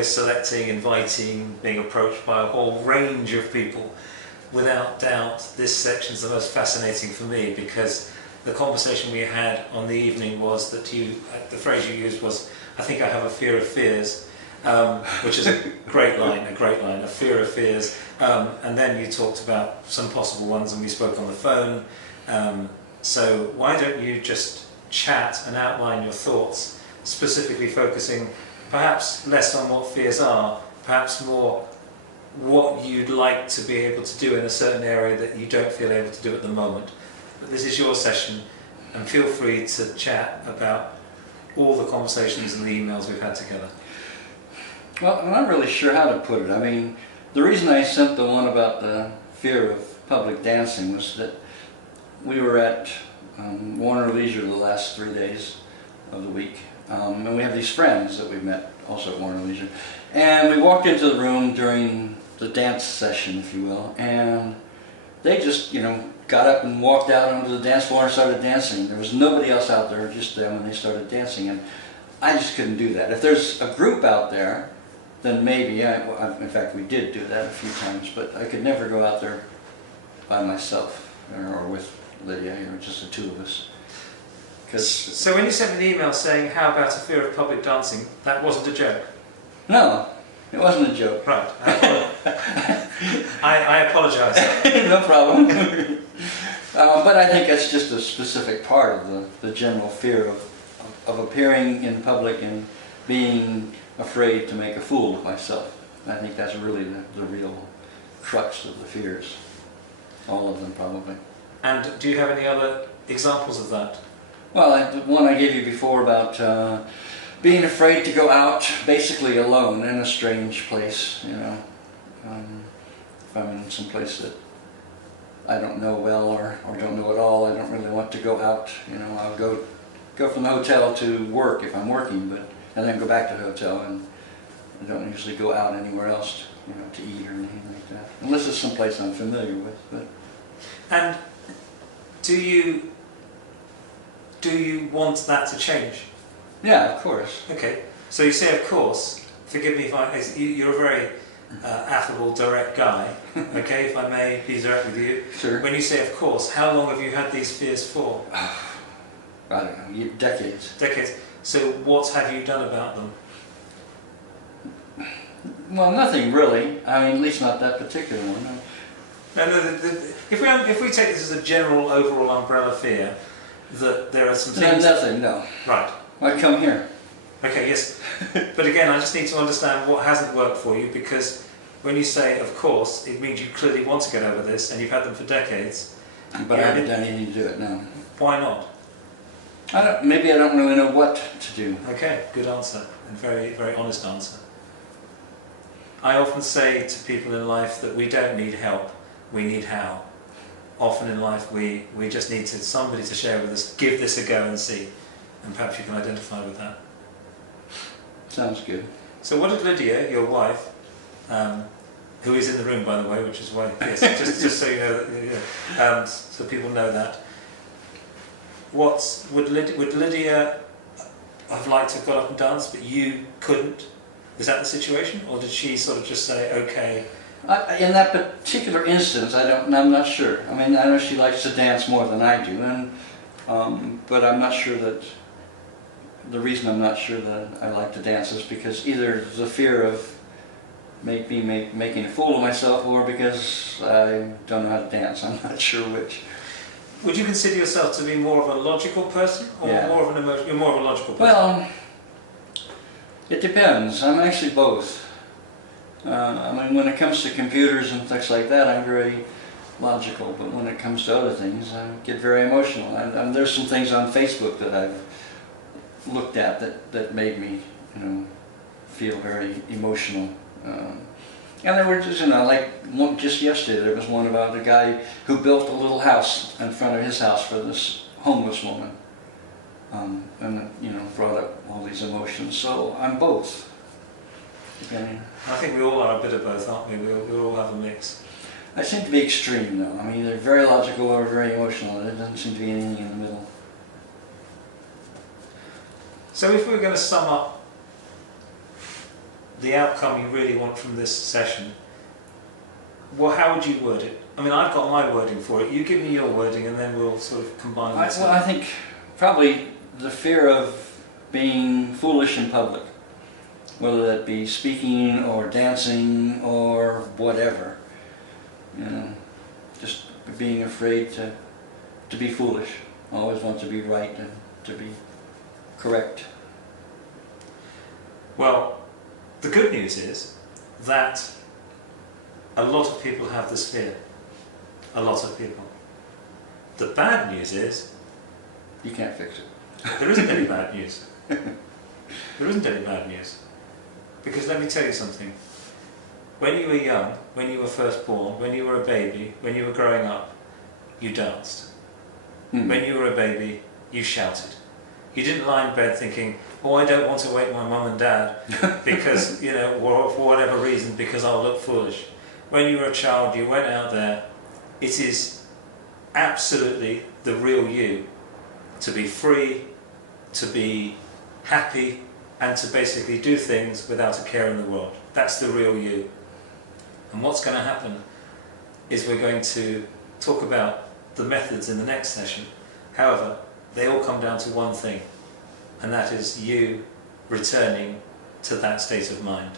we're selecting, inviting, being approached by a whole range of people. Without doubt, this section is the most fascinating for me because the conversation we had on the evening was that the phrase you used was, I think I have a fear of fears, which is a great line, a fear of fears. And then you talked about some possible ones and we spoke on the phone. So why don't you just chat and outline your thoughts, specifically focusing perhaps less on what fears are, perhaps more what you'd like to be able to do in a certain area that you don't feel able to do at the moment. But this is your session, and feel free to chat about all the conversations and the emails we've had together. Well, I'm not really sure how to put it. I mean, the reason I sent the one about the fear of public dancing was that we were at Warner Leisure the last 3 days of the week, and we have these friends that we met also at Warner Leisure, and we walked into the room during the dance session, if you will, and they just, got up and walked out onto the dance floor and started dancing. There was nobody else out there, just them, and they started dancing, and I just couldn't do that. If there's a group out there, then maybe, in fact we did do that a few times, but I could never go out there by myself, or with Lydia, just the two of us. So when you sent me an email saying, how about a fear of public dancing, that wasn't a joke? No, it wasn't a joke. Right. I apologise. No problem. But I think that's just a specific part of the general fear of appearing in public and being afraid to make a fool of myself. I think that's really the real crux of the fears. All of them, probably. And do you have any other examples of that? Well, the one I gave you before about being afraid to go out, basically alone in a strange place, if I'm in some place that I don't know well or don't know at all, I don't really want to go out, I'll go from the hotel to work if I'm working, and then go back to the hotel, and I don't usually go out anywhere else, to eat or anything like that, unless it's some place I'm familiar with. But. And do you want that to change? Yeah, of course. Okay, so you say of course. Forgive me if you're a very affable, direct guy. Okay, if I may be direct with you. Sure. When you say of course, how long have you had these fears for? I don't know, decades. Decades. So what have you done about them? Well, nothing really. I mean, at least not that particular one. No. If we take this as a general, overall umbrella fear, that there are some things. No, nothing. No. Right. Why come here? Okay. Yes. But again, I just need to understand what hasn't worked for you, because when you say of course, it means you clearly want to get over this, and you've had them for decades. But I haven't done anything to do it now. Why not? Maybe I don't really know what to do. Okay, good answer, and very, very honest answer. I often say to people in life that we don't need help, we need how. Often in life we just need somebody to share with us, give this a go and see, and perhaps you can identify with that. Sounds good. So what did Lydia, your wife, who is in the room by the way, which is why, yes, just so you know, that, so people know that, would Lydia have liked to have got up and danced, but you couldn't? Is that the situation, or did she sort of just say, okay? In that particular instance, I'm not sure. I mean, I know she likes to dance more than I do, but I'm not sure that. The reason I'm not sure that I like to dance is because either the fear of making a fool of myself, or because I don't know how to dance. I'm not sure which. Would you consider yourself to be more of a logical person, or more of an emotion? You're more of a logical person. Well, it depends. I'm actually both. I mean, when it comes to computers and things like that, I'm very logical. But when it comes to other things, I get very emotional. And there's some things on Facebook that I've looked at that made me, feel very emotional. And there were just, just yesterday there was one about a guy who built a little house in front of his house for this homeless woman. And brought up all these emotions. So I'm both. Okay. I think we all are a bit of both, aren't we? We all have a mix. I seem to be extreme though. I mean, they're very logical or very emotional. There doesn't seem to be anything in the middle. So if we were going to sum up the outcome you really want from this session, well, how would you word it? I mean, I've got my wording for it. You give me your wording, and then we'll sort of combine it. Well, I think probably the fear of being foolish in public, whether that be speaking or dancing or whatever. You know, just being afraid to be foolish. I always want to be right and to be correct. Well, the good news is that a lot of people have this fear. A lot of people. The bad news is You can't fix it. there isn't any bad news. There isn't any bad news. Because let me tell you something. When you were young, when you were first born, when you were a baby, when you were growing up, you danced. When you were a baby, you shouted. You didn't lie in bed thinking, oh, I don't want to wake my mum and dad because, you know, or for whatever reason, because I'll look foolish. When you were a child, you went out there. It is absolutely the real you to be free, to be happy, and to basically do things without a care in the world. That's the real you. And what's going to happen is we're going to talk about the methods in the next session. However, they all come down to one thing, and that is you returning to that state of mind.